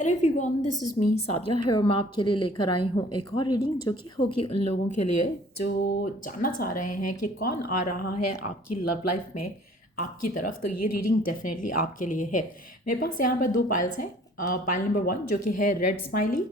Hello everyone, this is me Sadia है। मैं आपके लिए लेकर आई हूँ एक और रीडिंग जो कि होगी उन लोगों के लिए जो जानना चाह रहे हैं कि कौन आ रहा है आपकी लव लाइफ में आपकी तरफ। तो ये रीडिंग डेफिनेटली आपके लिए है। मेरे पास यहाँ पर दो पाइल्स हैं। पाइल नंबर 1 जो कि है रेड स्माइली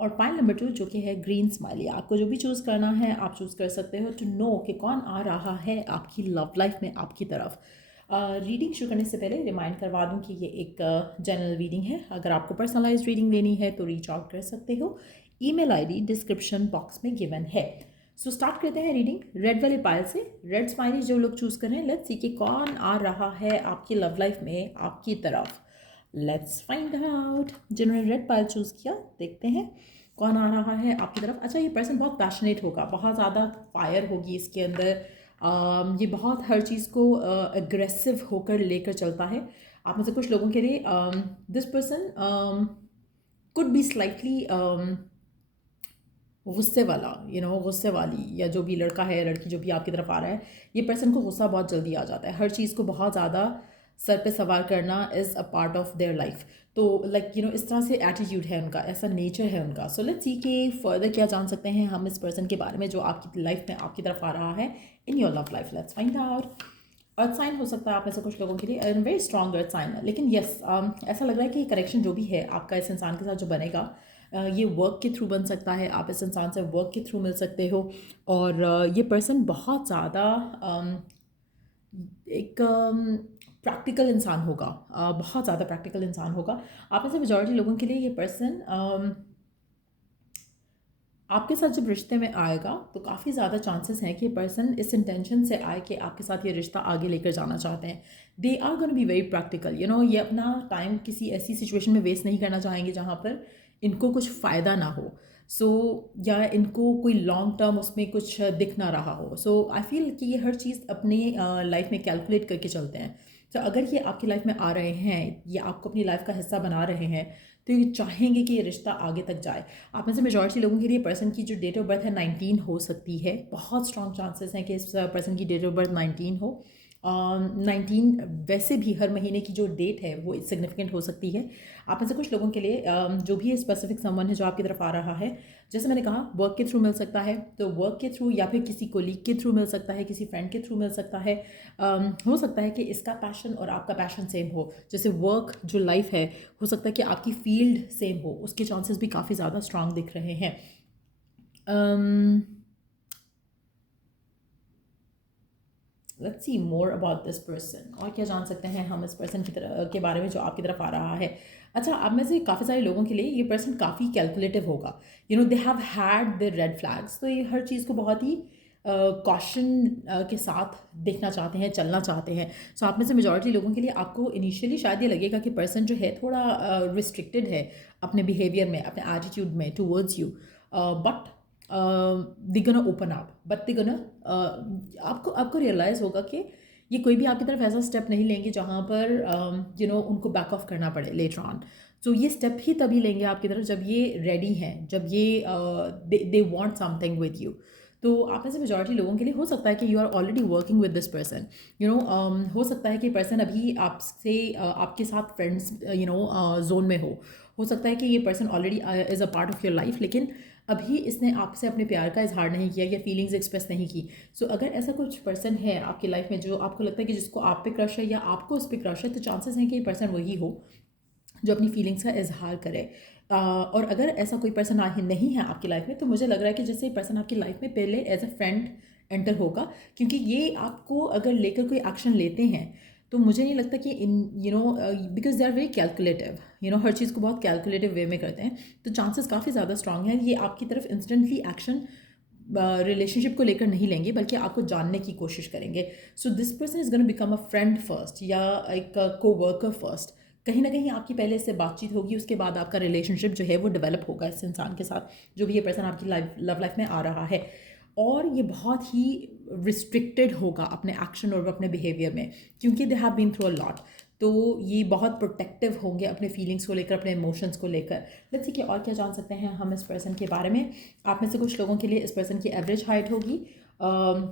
और पाइल नंबर 2 जो कि है ग्रीन स्माइली। आपको जो भी चूज़ करना है आप चूज़ कर सकते हो टू नो कि कौन आ रहा है आपकी लव लाइफ में आपकी तरफ। रीडिंग शुरू करने से पहले रिमाइंड करवा दूं कि ये एक जनरल रीडिंग है। अगर आपको पर्सनलाइज रीडिंग लेनी है तो रीच आउट कर सकते हो। ईमेल आईडी डिस्क्रिप्शन बॉक्स में गिवन है। सो स्टार्ट करते हैं रीडिंग रेड वाले पायल से। रेड स्माइली जो लोग चूज़ कर रहे हैं, लेट्स सी कि कौन आ रहा है आपकी लव लाइफ में आपकी तरफ। Let's find out. जिन्होंने रेड पायल चूज़ किया, देखते हैं कौन आ रहा है आपकी तरफ। अच्छा, ये पर्सन बहुत पैशनेट होगा, बहुत ज़्यादा फायर होगी इसके अंदर। ये बहुत हर चीज़ को अग्रेसिव होकर लेकर चलता है। आप में से कुछ लोगों के लिए this person could be slightly गुस्से वाला, गुस्से वाली, या जो भी लड़का है लड़की जो भी आपकी तरफ आ रहा है, ये पर्सन को गुस्सा बहुत जल्दी आ जाता है। हर चीज़ को बहुत ज़्यादा सर पे सवार करना is a part of their life. तो इस तरह से एटीट्यूड है उनका, ऐसा नेचर है उनका। सो लेट्स सी कि फर्दर क्या जान सकते हैं हम इस पर्सन के बारे में जो आपकी लाइफ में आपकी तरफ आ रहा है in your love life. Let's find out. Earth sign हो सकता है आप में से कुछ लोगों के लिए, वेरी स्ट्रॉन्ग अर्थ साइन है। लेकिन यस, ऐसा लग रहा है कि कनेक्शन जो भी है आपका इस इंसान के साथ जो बनेगा, ये वर्क के थ्रू बन सकता है। आप इस इंसान से वर्क के थ्रू मिल सकते हो। और ये पर्सन बहुत ज़्यादा एक प्रैक्टिकल इंसान होगा, बहुत ज़्यादा प्रैक्टिकल इंसान होगा। आप में से मेजॉरिटी लोगों के लिए ये पर्सन आपके साथ जब रिश्ते में आएगा तो काफ़ी ज़्यादा चांसेस हैं कि ये पर्सन इस इंटेंशन से आए कि आपके साथ ये रिश्ता आगे लेकर जाना चाहते हैं। They are gonna be very practical, ये अपना टाइम किसी ऐसी सिचुएशन में वेस्ट नहीं करना चाहेंगे जहाँ पर इनको कुछ फ़ायदा ना हो। या इनको कोई लॉन्ग टर्म उसमें कुछ दिख ना रहा हो। आई फील कि ये हर चीज़ अपने लाइफ में कैलकुलेट करके चलते हैं। तो अगर ये आपकी लाइफ में आ रहे हैं या आपको अपनी लाइफ का हिस्सा बना रहे हैं तो ये चाहेंगे कि ये रिश्ता आगे तक जाए। आप में से मेजॉरिटी लोगों के लिए पर्सन की जो डेट ऑफ बर्थ है 19 हो सकती है। बहुत स्ट्रॉन्ग चांसेस हैं कि इस पर्सन की डेट ऑफ बर्थ 19 हो। 19 वैसे भी हर महीने की जो डेट है वो सिग्निफिकेंट हो सकती है। आप में से कुछ लोगों के लिए जो भी स्पेसिफिक समवन है जो आपकी तरफ आ रहा है, जैसे मैंने कहा वर्क के थ्रू मिल सकता है, तो वर्क के थ्रू या फिर किसी कोलीग के थ्रू मिल सकता है, किसी फ्रेंड के थ्रू मिल सकता है। हो सकता है कि इसका पैशन और आपका पैशन सेम हो। जैसे वर्क जो लाइफ है, हो सकता है कि आपकी फील्ड सेम हो, उसके चांसेस भी काफ़ी ज़्यादा स्ट्रांग दिख रहे हैं। Let's see more about this person. और क्या जान सकते हैं हम इस पर्सन की तरफ के बारे में जो आपकी तरफ आ रहा है। अच्छा, आप में से काफ़ी सारे लोगों के लिए ये पर्सन काफ़ी कैलकुलेटिव होगा। They have had the red flags. तो ये हर चीज़ को बहुत ही कॉशन के साथ देखना चाहते हैं, चलना चाहते हैं। सो आप में से मेजॉरिटी लोगों के लिए आपको इनिशियली शायद ये लगेगा कि पर्सन जो है थोड़ा रिस्ट्रिक्टेड है अपने बिहेवियर में, अपने एटीट्यूड में towards you. But they gonna open up, but they gonna आपको रियलाइज़ होगा कि ये कोई भी आपकी तरफ ऐसा स्टेप नहीं लेंगे जहाँ पर उनको बैक ऑफ करना पड़े लेटर ऑन। सो ये स्टेप ही तभी लेंगे आपकी तरफ जब ये रेडी हैं, जब ये they want something with you. तो आप में से मेजॉरिटी लोगों के लिए हो सकता है कि you are already working with this person. हो सकता है कि पर्सन अभी आपसे आपके साथ फ्रेंड्स जोन में हो सकता है कि ये person already is a part of your life, लेकिन अभी इसने आपसे अपने प्यार का इजहार नहीं किया या फीलिंग्स एक्सप्रेस नहीं की। अगर ऐसा कुछ पर्सन है आपकी लाइफ में जो आपको लगता है कि जिसको आप पे क्रश है या आपको उस पर क्रश है, तो चांसेस हैं कि ये पर्सन वही हो जो अपनी फीलिंग्स का इजहार करे। और अगर ऐसा कोई पर्सन नहीं है आपकी लाइफ में, तो मुझे लग रहा है कि जैसे पर्सन आपकी लाइफ में पहले एज अ फ्रेंड एंटर होगा, क्योंकि ये आपको अगर लेकर कोई एक्शन लेते हैं तो मुझे नहीं लगता कि इन because they are very calculative, हर चीज़ को बहुत कैलकुलेटिव वे में करते हैं। तो चांसेस काफ़ी ज़्यादा स्ट्रांग हैं ये आपकी तरफ इंस्टेंटली एक्शन रिलेशनशिप को लेकर नहीं लेंगे, बल्कि आपको जानने की कोशिश करेंगे। This person is gonna become a friend first या एक को वर्कर फर्स्ट। कहीं ना कहीं आपकी पहले इससे बातचीत होगी, उसके बाद आपका रिलेशनशिप जो है वो डेवलप होगा इस इंसान के साथ, जो भी ये पर्सन आपकी लव लाइफ में आ रहा है। और ये बहुत ही रिस्ट्रिक्टेड होगा अपने एक्शन और अपने बिहेवियर में, क्योंकि they have been through a lot. तो ये बहुत प्रोटेक्टिव होंगे अपने फीलिंग्स को लेकर, अपने इमोशंस को लेकर। लेट्स सी कि और क्या जान सकते हैं हम इस पर्सन के बारे में। आप में से कुछ लोगों के लिए इस पर्सन की एवरेज हाइट होगी,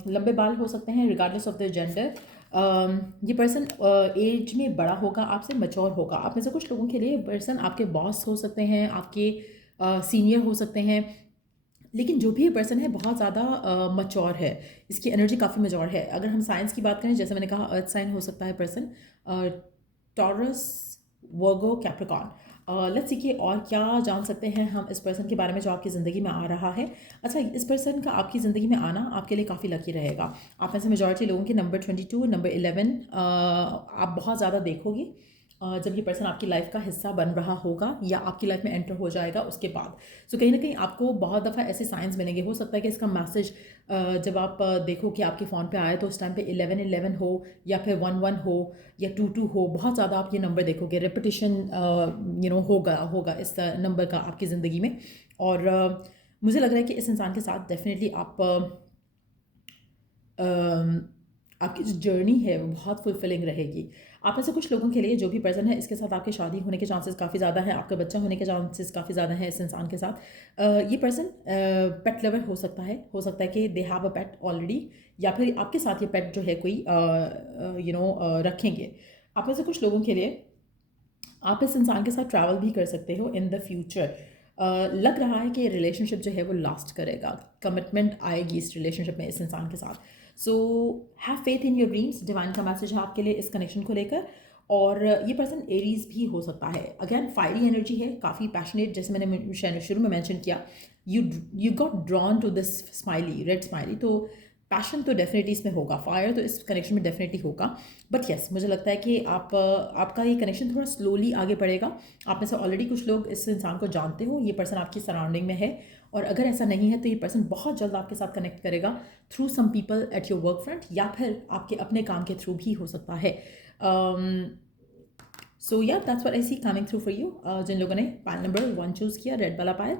लंबे बाल हो सकते हैं रिगार्डलेस ऑफ द जेंडर। ये पर्सन एज में बड़ा होगा, आपसे मैच्योर होगा। आप में से कुछ लोगों के लिए पर्सन आपके बॉस हो सकते हैं, आपके सीनियर हो सकते हैं, लेकिन जो भी ये पर्सन है बहुत ज़्यादा मैच्योर है, इसकी एनर्जी काफ़ी मैच्योर है। अगर हम साइंस की बात करें, जैसे मैंने कहा अर्थ साइन हो सकता है person, taurus, Virgo, Capricorn. Let's see कि और क्या जान सकते हैं हम इस पर्सन के बारे में जो आपकी ज़िंदगी में आ रहा है। अच्छा, इस पर्सन का आपकी ज़िंदगी में आना आपके लिए काफ़ी लकी रहेगा। आप में से मेजॉरिटी लोगों के नंबर 22, नंबर 11 आप बहुत ज़्यादा देखोगे जब ये पर्सन आपकी लाइफ का हिस्सा बन रहा होगा या आपकी लाइफ में एंटर हो जाएगा उसके बाद। सो कहीं ना कहीं आपको बहुत दफ़ा ऐसे साइंस मिलेंगे। हो सकता है कि इसका मैसेज जब आप देखो कि आपके फ़ोन पे आए तो उस टाइम पे 11-11 हो, या फिर 1-1 हो, या 2-2 हो। बहुत ज़्यादा आप ये नंबर देखोगे, रेपिटेशन होगा होगा इस नंबर का आपकी ज़िंदगी में। और मुझे लग रहा है कि इस इंसान के साथ डेफिनेटली आप अम, आपकी जो जर्नी है वो बहुत फुलफिलिंग रहेगी। आप में से कुछ लोगों के लिए जो भी पर्सन है इसके साथ आपकी शादी होने के चांसेस काफ़ी ज़्यादा हैं, आपका बच्चा होने के चांसेस काफ़ी ज़्यादा हैं इस इंसान के साथ। ये पर्सन पेट लवर हो सकता है कि they have a pet already, या फिर आपके साथ ये पेट जो है कोई रखेंगे। आप में से कुछ लोगों के लिए आप इस इंसान के साथ ट्रैवल भी कर सकते हो इन द फ्यूचर। लग रहा है कि रिलेशनशिप जो है वो लास्ट करेगा, कमिटमेंट आएगी इस रिलेशनशिप में इस इंसान के साथ। So have faith in your dreams, divine का मैसेज है आपके लिए इस कनेक्शन को लेकर। और ये पर्सन एरीज भी हो सकता है। अगेन फायरी एनर्जी है, काफ़ी पैशनेट, जैसे मैंने शायद शुरू में मेंशन किया। You you got drawn to this smiley, red smiley. तो पैशन तो डेफिनेटली इसमें होगा, फायर तो इस कनेक्शन में डेफिनेटली होगा। बट येस, मुझे लगता है कि आपका ये कनेक्शन थोड़ा स्लोली आगे बढ़ेगा। आप में से ऑलरेडी कुछ लोग इस इंसान को जानते हो, ये पर्सन आपकी सराउंडिंग में है। और अगर ऐसा नहीं है तो ये पर्सन बहुत जल्द आपके साथ कनेक्ट करेगा through some people at your work front, या फिर आपके अपने काम के थ्रू भी हो सकता है। So yeah that's what I see coming through for you. जिन लोगों ने पायल नंबर 1 चूज़ किया, रेड वाला पायल।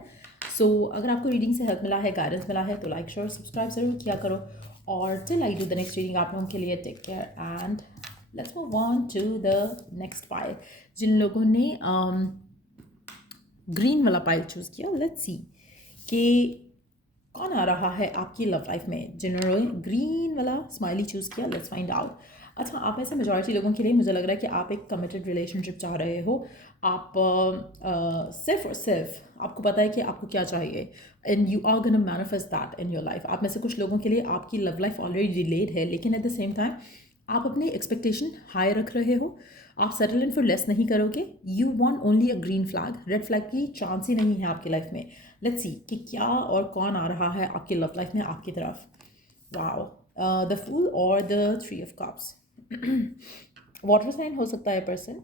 सो अगर आपको रीडिंग से हेल्प मिला है, गाइडेंस मिला है, तो लाइक शेयर सब्सक्राइब ज़रूर किया करो। और till I do the next reading, आप लोगों के लिए take care and let's move on to the next pile. जिन लोगों ने ग्रीन वाला पायल चूज़ किया, लेट्स सी कि कौन आ रहा है आपकी लव लाइफ में। जिन्होंने ग्रीन वाला स्माइली चूज़ किया, लेट्स फाइंड आउट। अच्छा, आप में से मेजॉरिटी लोगों के लिए मुझे लग रहा है कि आप एक कमिटेड रिलेशनशिप चाह रहे हो। आप सिर्फ और सिर्फ आपको पता है कि आपको क्या चाहिए, and you are gonna manifest that in your life. आप में से कुछ लोगों के लिए आपकी लव लाइफ ऑलरेडी डिलेड है, लेकिन एट द सेम टाइम आप अपनी एक्सपेक्टेशन हाई रख रहे हो। आप सेटल इन फॉर लेस नहीं करोगे। You want only a green flag, red flag की चांस ही नहीं है आपकी लाइफ में। लेट्स सी कि क्या और कौन आ रहा है आपकी लव लाइफ में आपकी तरफ। वाओ, द फूल और the 3 of cups. Water sign हो सकता है पर्सन।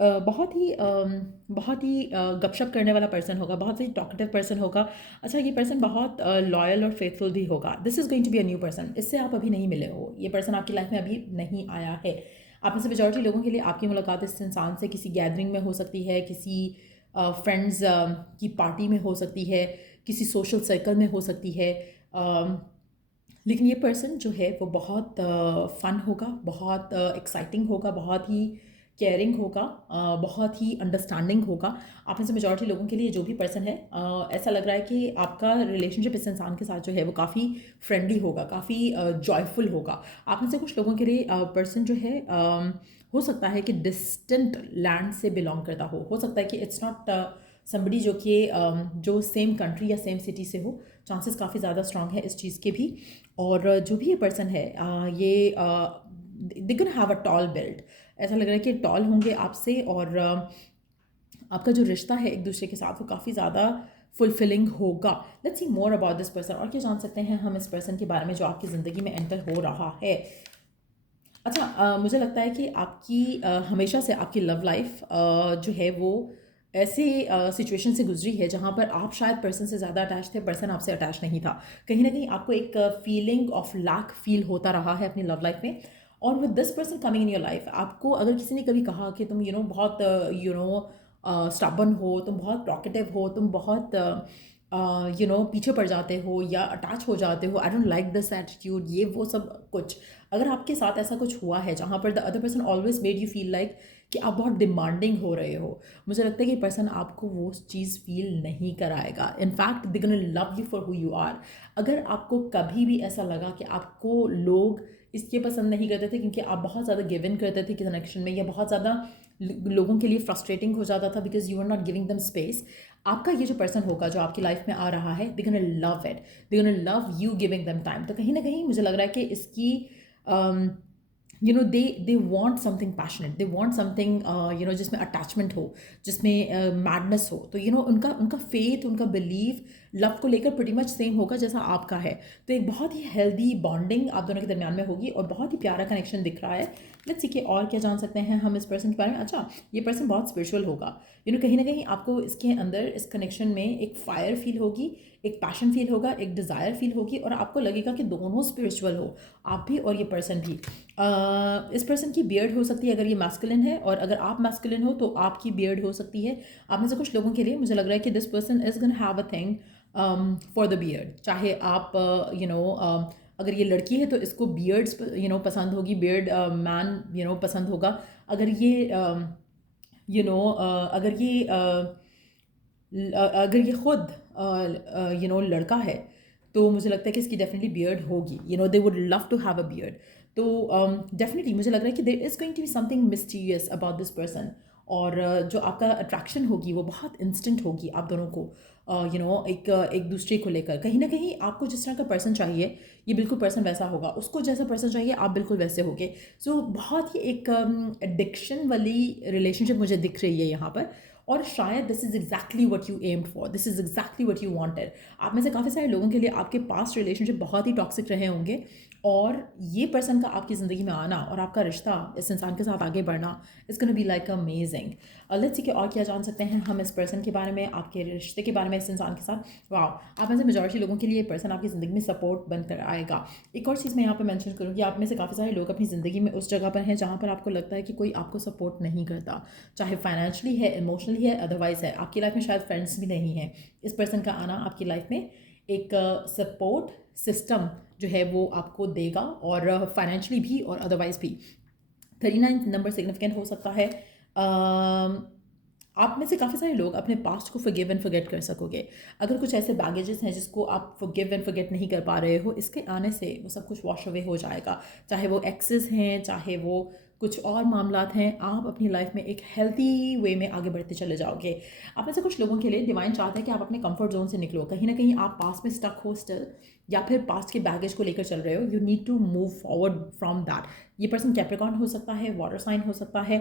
बहुत ही गपशप करने वाला पर्सन होगा, बहुत ही टॉकेटिव पर्सन होगा। अच्छा, ये पर्सन बहुत लॉयल और फेथफुल भी होगा। This is going to be a new person, इससे आप अभी नहीं मिले हो। ये पर्सन आपकी लाइफ में अभी नहीं आया है। आप में से मेजॉरिटी लोगों के लिए आपकी मुलाकात इस इंसान से किसी गैदरिंग में हो सकती है, किसी फ्रेंड्स की पार्टी में हो सकती है, किसी सोशल सर्कल में हो सकती है। लेकिन ये पर्सन जो है वो बहुत फ़न होगा, बहुत एक्साइटिंग होगा, बहुत ही केयरिंग होगा, बहुत ही अंडरस्टैंडिंग होगा। आप में से मेजॉरिटी लोगों के लिए जो भी पर्सन है, ऐसा लग रहा है कि आपका रिलेशनशिप इस इंसान के साथ जो है वो काफ़ी फ्रेंडली होगा, काफ़ी जॉयफुल होगा। आप में से कुछ लोगों के लिए पर्सन जो है हो सकता है कि डिस्टेंट लैंड से बिलोंग करता हो सकता है कि इट्स नॉट समबडी जो कि जो सेम कंट्री या सेम सिटी से हो। चांसेस काफ़ी ज़्यादा स्ट्रांग है इस चीज़ के भी। और जो भी ये पर्सन है, ये they can have a tall build. ऐसा लग रहा है कि टॉल होंगे आपसे, और आपका जो रिश्ता है एक दूसरे के साथ वो काफ़ी ज़्यादा फुलफिलिंग होगा। Let's see more about this person. और क्या जान सकते हैं हम इस पर्सन के बारे में जो आपकी ज़िंदगी में एंटर हो रहा है। अच्छा, मुझे लगता है कि आपकी हमेशा से आपकी लव लाइफ जो है वो ऐसे सिचुएशन से गुजरी है जहाँ पर आप शायद पर्सन से ज़्यादा अटैच थे, पर्सन आपसे अटैच नहीं था। कहीं ना कहीं आपको एक फीलिंग ऑफ लैक फील होता रहा है अपनी लव लाइफ में। और with this person coming in your life, आपको अगर किसी ने कभी कहा कि तुम बहुत स्टबर्न हो, तुम बहुत टॉकेटिव हो, तुम बहुत पीछे पड़ जाते हो या अटैच हो जाते हो, I don't like this attitude, ये वो सब कुछ, अगर आपके साथ ऐसा कुछ हुआ है जहाँ पर the other person always made you feel like कि आप बहुत डिमांडिंग हो रहे हो, मुझे लगता है कि पर्सन आपको वो चीज़ फील नहीं कराएगा। In fact they gonna love you for who you are. अगर आपको कभी भी ऐसा लगा कि आपको लोग इसलिए पसंद नहीं करते थे क्योंकि आप बहुत ज़्यादा गिव इन करते थे कनेक्शन में, या बहुत ज़्यादा लोगों के लिए फ्रस्ट्रेटिंग हो जाता था because you are not giving them space, आपका ये जो पर्सन होगा जो आपकी लाइफ में आ रहा है, दे gonna love it, they gonna love you giving them time. तो कहीं ना कहीं मुझे लग रहा है कि इसकी they want something passionate, they want something जिसमें अटैचमेंट हो, जिसमें मैडनेस हो। तो उनका उनका फेथ, उनका बिलीव लव को लेकर प्रीटी मच सेम होगा जैसा आपका है। तो एक बहुत ही हेल्दी बॉन्डिंग आप दोनों के दरमियान में होगी और बहुत ही प्यारा कनेक्शन दिख रहा है। लेट्स सी कि और क्या जान सकते हैं हम इस पर्सन के बारे में। अच्छा, ये पर्सन बहुत स्पिरिचुअल होगा। कहीं ना कहीं आपको इसके अंदर इस कनेक्शन में एक फायर फील होगी, एक पैशन फील होगा, एक डिज़ायर फील होगी, और आपको लगेगा कि दोनों स्पिरिचुअल हो, आप भी और ये पर्सन भी। इस पर्सन की बियर्ड हो सकती है अगर ये मैस्कुलिन है, और अगर आप मैस्कुलिन हो तो आपकी बियर्ड हो सकती है। आप में से कुछ लोगों के लिए मुझे लग रहा है कि this person is gonna have a thing for the beard. चाहे आप अगर ये लड़की है तो इसको बियर्ड्स पसंद होगी, बियर्ड मैन पसंद होगा। अगर ये अगर ये अगर ये खुद लड़का है तो मुझे लगता है कि इसकी डेफिनेटली बियर्ड होगी, they would love to have a beard. तो डेफिनेटली मुझे लग रहा है कि there is going to be something mysterious about this person, और जो आपका अट्रैक्शन होगी वो बहुत इंस्टेंट होगी आप दोनों को, एक दूसरे को लेकर। कहीं ना कहीं आपको जिस तरह का पर्सन चाहिए ये बिल्कुल पर्सन वैसा होगा, उसको जैसा पर्सन चाहिए आप बिल्कुल वैसे होगे। सो बहुत ही एक एडिक्शन वाली रिलेशनशिप मुझे दिख रही है यहाँ पर, और शायद this is exactly what you aimed for, this is exactly what you wanted. आप में से काफ़ी सारे लोगों के लिए आपके पास्ट रिलेशनशिप बहुत ही टॉक्सिक रहे होंगे, और ये पर्सन का आपकी ज़िंदगी में आना और आपका रिश्ता इस इंसान के साथ आगे बढ़ना is gonna be like amazing. Let's see कि और क्या जान सकते हैं हम इस पर्सन के बारे में, आपके रिश्ते के बारे में इस इंसान के साथ। वाह, आप में से मेजॉरिटी लोगों के लिए ये पर्सन आपकी ज़िंदगी में सपोर्ट बनकर आएगा। एक और चीज़ मैं यहाँ पे मेंशन करूँगी, आप में से काफ़ी सारे लोग अपनी ज़िंदगी में उस जगह पर हैं जहाँ पर आपको लगता है कि कोई आपको सपोर्ट नहीं करता, चाहे फाइनेंशियली है, इमोशनली है, अदरवाइज है। आपकी लाइफ में शायद फ्रेंड्स भी नहीं है। इस पर्सन का आना आपकी लाइफ में एक सपोर्ट सिस्टम जो है वो आपको देगा, और फाइनेंशियली भी और अदरवाइज भी। 39 नंबर सिग्निफिकेंट हो सकता है। आप में से काफ़ी सारे लोग अपने पास्ट को फॉरगिव एंड फॉरगेट कर सकोगे। अगर कुछ ऐसे बैगेजेस हैं जिसको आप फॉरगिव एंड फॉरगेट नहीं कर पा रहे हो, इसके आने से वो सब कुछ वॉश अवे हो जाएगा। चाहे वो एक्सेस हैं, चाहे वो कुछ और मामलात हैं, आप अपनी लाइफ में एक हेल्थी वे में आगे बढ़ते चले जाओगे। आप में से कुछ लोगों के लिए डिवाइन चाहता है कि आप अपने कंफर्ट जोन से निकलो। कहीं ना कहीं आप पास्ट में स्टक हो स्टिल, या फिर पास्ट के बैगेज को लेकर चल रहे हो। You need to move forward from that. ये पर्सन कैप्रिकॉर्न हो सकता है, वाटर साइन हो सकता है।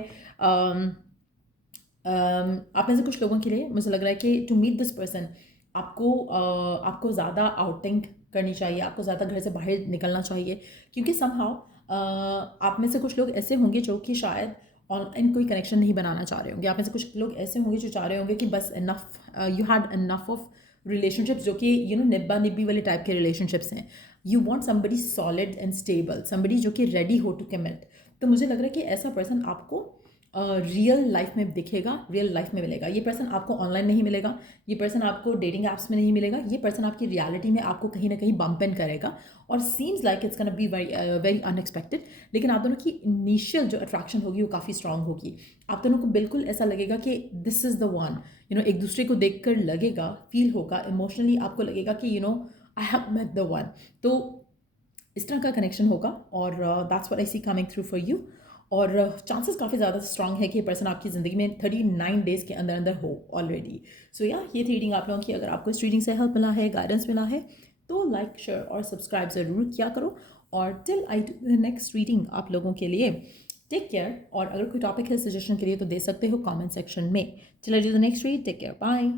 आप में से कुछ लोगों के लिए मुझे लग रहा है कि टू मीट दिस पर्सन आपको ज़्यादा आउटिंग करनी चाहिए, आपको ज़्यादा घर से बाहर निकलना चाहिए, क्योंकि समहाउ आप में से कुछ लोग ऐसे होंगे जो कि शायद ऑनलाइन कोई कनेक्शन नहीं बनाना चाह रहे होंगे। आप में से कुछ लोग ऐसे होंगे जो चाह रहे होंगे कि बस enough, you had enough of relationships जो कि निब्बा निब्बी वाले टाइप के रिलेशनशिप्स हैं। You want somebody solid and stable, somebody जो कि रेडी हो टू कमिट। तो मुझे लग रहा है कि ऐसा पर्सन आपको रियल लाइफ में दिखेगा, रियल लाइफ में मिलेगा। ये पर्सन आपको ऑनलाइन नहीं मिलेगा, ये पर्सन आपको डेटिंग ऐप्स में नहीं मिलेगा, ये पर्सन आपकी रियलिटी में आपको कहीं ना कहीं बम्प इन करेगा, और seems like it's gonna be very unexpected. लेकिन आप दोनों की इनिशियल जो अट्रैक्शन होगी वो काफ़ी स्ट्रांग होगी। आप दोनों को बिल्कुल ऐसा लगेगा कि दिस इज़ द वन। एक दूसरे को देख कर लगेगा, फील होगा, इमोशनली आपको लगेगा कि I have met the one. तो इस तरह का कनेक्शन होगा, और that's what I see coming through for you. और चांसेस काफ़ी ज़्यादा स्ट्रांग है कि ये पर्सन आपकी ज़िंदगी में 39 डेज़ के अंदर अंदर हो ऑलरेडी। सो या ये थी रीडिंग आप लोगों की। अगर आपको इस रीडिंग से हेल्प मिला है, गाइडेंस मिला है, तो लाइक, शेयर और सब्सक्राइब ज़रूर किया करो। और till I do the next reading आप लोगों के लिए, टेक केयर। और अगर कोई टॉपिक है सजेशन के लिए तो दे सकते हो कॉमेंट सेक्शन में। Till I do the next read, take care, bye.